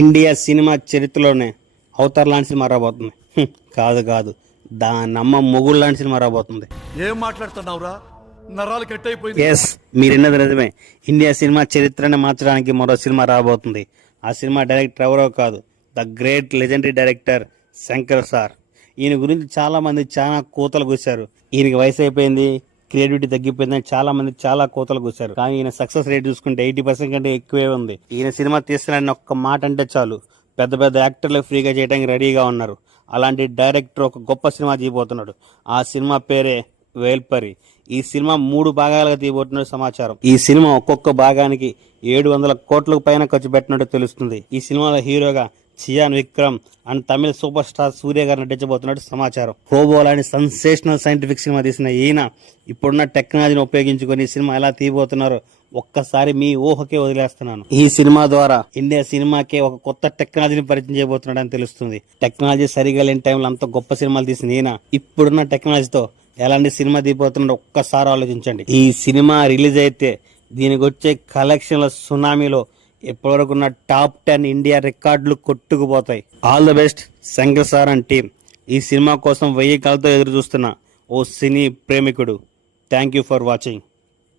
India cinema చరిత్రలోనే Avatar లాంటి cinema రాబోతుంది. కాదు కాదు, దానమ్మ మొగుడు లాంటి సినిమా రాబోతుంది. ఏం మాట్లాడుతున్నావురా? నరాలు కట్ అయిపోయింది. ఎస్, మీరున్నది నిజమే. ఇండియా సినిమా చరిత్రని మార్చడానికి మరో సినిమా రాబోతుంది. ఆ సినిమా డైరెక్టర్ ఎవరో కాదు, the great legendary director Shankar sir. ఈయన గురించి చాలా మంది చాలా కూతలు కూశారు. ఈయనకి వయసు అయిపోయింది, క్రియేటివిటీ తగ్గిపోయిందని చాలా మంది చాలా కోతలు కూర్చారు. కానీ ఈయన సక్సెస్ రేట్ చూసుకుంటే 80% కంటే ఎక్కువే ఉంది. ఈయన సినిమా తీస్తున్నాడని ఒక్క మాట అంటే చాలు, పెద్ద పెద్ద యాక్టర్లు ఫ్రీగా చేయడానికి రెడీగా ఉన్నారు. అలాంటి డైరెక్టర్ ఒక గొప్ప సినిమా తీయబోతున్నాడు. ఆ సినిమా పేరే వేల్పరి. ఈ సినిమా 3 భాగాలుగా తీయబోతున్నట్టు సమాచారం. ఈ సినిమా ఒక్కొక్క భాగానికి 700 కోట్లకు పైన ఖర్చు పెట్టినట్టు తెలుస్తుంది. ఈ సినిమాలో హీరోగా చియాన్ విక్రమ్ అండ్ తమిళ సూపర్ స్టార్ సూర్య గారు నటించబోతున్నట్టు సమాచారం. రోబో లాంటి సెన్సేషనల్ సైంటిఫిక్ సినిమా తీసిన ఈయన ఇప్పుడున్న టెక్నాలజీని ఉపయోగించుకొని ఈ సినిమా ఎలా తీయబోతున్నారో ఒక్కసారి మీ ఊహకే వదిలేస్తున్నాను. ఈ సినిమా ద్వారా ఇండియా సినిమాకే ఒక కొత్త టెక్నాలజీని పరిచయం చేయబోతున్నాడని తెలుస్తుంది. టెక్నాలజీ సరిగా లేని టైంలో అంత గొప్ప సినిమాలు తీసిన ఈయన ఇప్పుడున్న టెక్నాలజీతో ఎలాంటి సినిమా తీయబోతున్నాడో ఒక్కసారి ఆలోచించండి. ఈ సినిమా రిలీజ్ అయితే దీనికి వచ్చే కలెక్షన్ల సునామీలో ఇప్పటివరకున్న టాప్ 10 ఇండియా రికార్డులు కొట్టుకుపోతాయి. All the best Shankar sir and team. ఈ సినిమా కోసం 1000 కళ్ళతో ఎదురు చూస్తున్న ఓ సినీ ప్రేమికుడు. Thank you for watching.